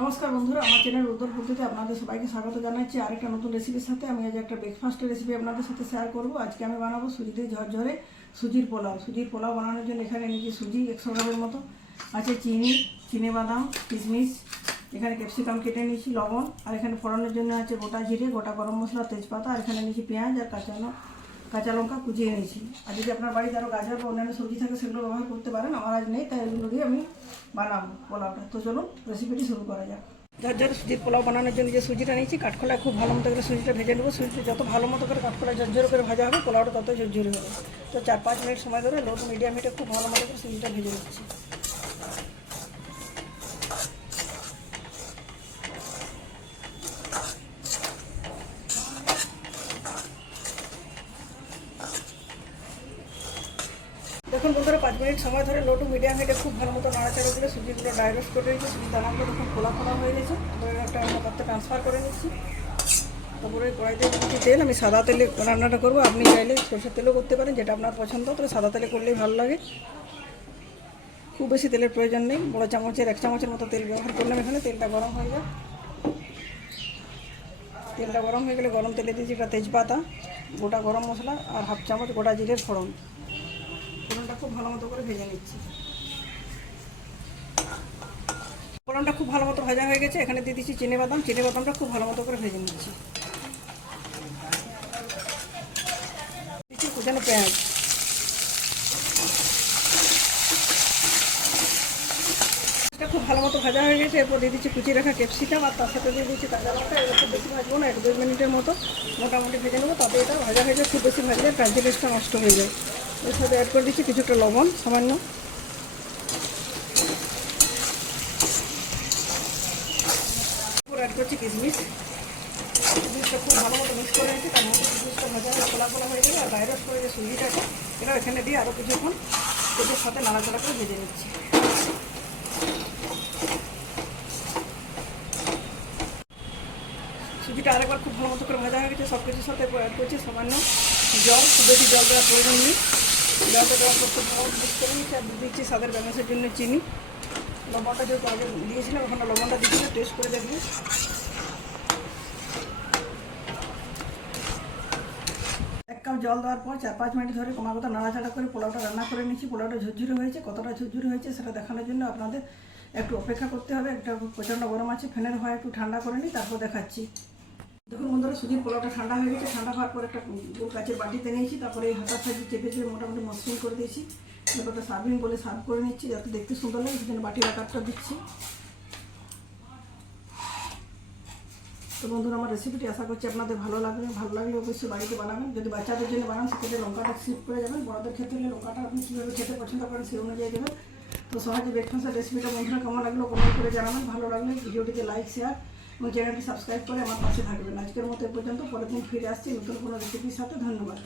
নমস্কার বন্ধুরা, আমার চ্যানেল উত্তর পদ্ধতিতে আপনাদের সবাইকে স্বাগত জানাচ্ছি। আরেকটা নতুন রেসিপির সাথে আমি আজ একটা ব্রেকফাস্টের রেসিপি আপনাদের সাথে শেয়ার করব। আজকে আমি বানাবো সুজিতে ঝরঝরে সুজির পোলাও। সুজির পোলাও বানানোর জন্য এখানে নিয়েছি সুজি 100 গ্রামের মতো, আছে চিনি, চিনেবাদাম, কিশমিশ, এখানে ক্যাপসিকাম কেটে নিয়েছি, লবণ, আর এখানে ফোড়নের জন্য আছে গোটা জিরে, গোটা গরম মশলা, তেজপাতা, আর এখানে নিয়েছি পেঁয়াজ আর কাঁচা লঙ্কা কুচিয়ে নিয়েছি। আর যদি আপনার বাড়িতে আরও গাজর বা অন্যান্য সবজি থাকে সেগুলো ব্যবহার করতে পারেন। আমার আজ নেই, তাই এগুলো দিয়ে আমি বানাবো পোলাওটা। তো চলুন রেসিপিটি শুরু করা যাক। ঝরঝরে সুজির পোলাও বানানোর জন্য যে সুজিটা নিয়েছি, কাঠখোলায় খুব ভালো মতো করে সুজিটা ভেজে নেবো। সুজিটা যত ভালো মতো করে কাঠখোলায় ঝরঝরে করে ভাজা হবে, পোলাওটা তত ঝরঝরে হবে। তো 4-5 মিনিট সময় ধরে লো টু মিডিয়াম হিটে খুব ভালো মতো করে সুজিটা ভেজে নিচ্ছি। দেখুন বন্ধুরা, 5 মিনিট সময় ধরে লো টু মিডিয়াম হিটে খুব ভালো মতো নাড়াচাড়া করে সুজিগুলো ডাইরেক্ট করে নিচ্ছি। সুজির দানাগুলো দেখুন খোলা হয়ে গেছে। একটা অন্য পাত্রে ট্রান্সফার করে নিচ্ছি। তারপরে কড়াইতে দিচ্ছি তেল। আমি সাদা তেলে রান্নাটা করবো, আপনি চাইলে সরষের তেলও করতে পারেন, যেটা আপনার পছন্দ। তবে সাদা তেলে করলেই ভালো লাগে। খুব বেশি তেলের প্রয়োজন নেই, বড় চামচের 1 চামচের মতো তেল ব্যবহার করলাম এখানে। তেলটা গরম হয়ে যায়। তেলটা গরম হয়ে গেলে গরম তেলে দিয়েছি একটা তেজপাতা, গোটা গরম মশলা আর 1/2 চামচ গোটা জিরের ফোড়ন। ফোড়নটা খুব ভালো মতো করে ভেজে নিচ্ছি। ফোড়নটা খুব ভালো মতো ভাজা হয়ে গেছে। এখানে দিয়ে দিচ্ছি চিনেবাদাম। চিনেবাদামটা খুব ভালো মতো করে ভেজে নিচ্ছি। দিচ্ছি কুচানো পেঁয়াজ। এটা খুব ভালো মতো ভাজা হয়ে গেছে। এরপর দিয়ে দিচ্ছি কুচিয়ে রাখা ক্যাপসিকাম, আর তার সাথে দিয়ে দিচ্ছি কাঁচা লঙ্কা। এবার খুব বেশি ভাজবো না, 1-2 মিনিটের মতো মোটামুটি ভেজে নেবো। তাতে এটা ভাজা হয়ে যায়। খুব বেশি ভাজলে কাঁচা টেস্টটা নষ্ট হয়ে যায়। এর সাথে অ্যাড করে দিচ্ছি কিছুটা লবণ সামান্য। অ্যাড করছি কিশমিশ। কিশমিশটা খুব ভালো মতো মিক্স করে নিচ্ছি। তার মধ্যে কিশমিশটা ভাজা হয়ে খোলা হয়ে গেলে আর ডাইরেক্ট করে যে সুজিটাকে এটা এখানে দিয়ে আরও কিছুক্ষণ তেলের সাথে নাড়াচাড়া করে ভেজে নিচ্ছি। সুজিটা আরেকবার খুব ভালো মতো করে ভাজা হয়ে গেছে। সব কিছুর সাথে অ্যাড করছি সামান্য জল। খুব বেশি জল দেওয়ার প্রয়োজন নেই। জলটা দেওয়ার পর খুব ভালো মিক্স করে নিচ্ছি। আর দিচ্ছি স্বাদের ব্যালেন্সের জন্য চিনি। লবণটা যেহেতু আগে দিয়েছিলাম, ওখানে লবণটা দিচ্ছি, টেস্ট করে দেখবো। 1 কাপ জল দেওয়ার পর 4-5 মিনিট ধরে ক্রমাগত নাড়াচাড়া করে পোলাওটা রান্না করে নিচ্ছি। পোলাওটা ঝরঝরে হয়েছে, কতটা ঝরঝরে হয়েছে সেটা দেখানোর জন্য আপনাদের একটু অপেক্ষা করতে হবে। একটা প্রচণ্ড গরম আছে, ফ্যানের হাওয়া একটু ঠান্ডা করে নিই, তারপর দেখাচ্ছি। দেখুন বন্ধুরা, সুজির পোলাওটা ঠান্ডা হয়ে গেছে। ঠান্ডা হওয়ার পর একটা কাচের বাটিতে নিয়েছি। তারপরে এই হাতার সাহায্যে চেপে মোটামুটি মসৃণ করে দিয়েছি। এবার সার্ভিং বলে সার্ভ করে নিচ্ছি, যাতে দেখতে সুন্দর লাগে সেজন্য বাটির আকারটা দিচ্ছি। তো বন্ধুরা, আমার রেসিপিটি আশা করছি আপনাদের ভালো লাগলে অবশ্যই বাড়িতে বানাবেন। যদি বাচ্চাদের জন্য বানান সেক্ষেত্রে লঙ্কাটা স্কিপ করে যাবেন। বড়দের ক্ষেত্রে লঙ্কাটা আপনি কীভাবে খেতে পছন্দ করেন সেই অনুযায়ী দেবেন। তো সহজে ব্রেকফাস্টের রেসিপিটা বন্ধুরা কেমন লাগলো কমেন্ট করে জানাবেন। ভালো লাগলে ভিডিওটিতে লাইক, শেয়ার এবং চ্যানেলটি সাবস্ক্রাইব করে আমার পাশে থাকবেন। আজকের মতো এ পর্যন্ত। পরের দিন ফিরে আসছি নতুন কোনো রেসিপির সাথে। ধন্যবাদ।